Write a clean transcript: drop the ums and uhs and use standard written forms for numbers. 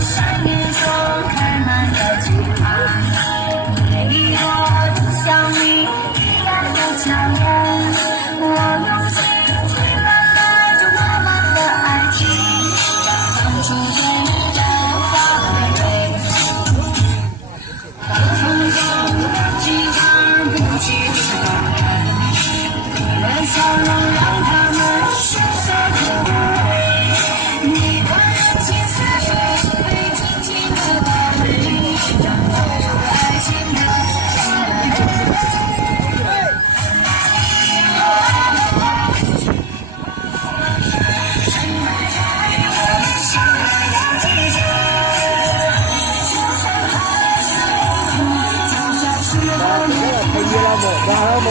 山野中开满了菊花，每一朵都像你依然的娇艳。我用心去慢慢着我们的爱情，绽放出最美的花蕊。大风中的吉他不去吹动，你的笑容让它们失色的无味。你的情似水，被轻轻的包围，让所有爱情的眼泪。那这个太远了么？哪了么？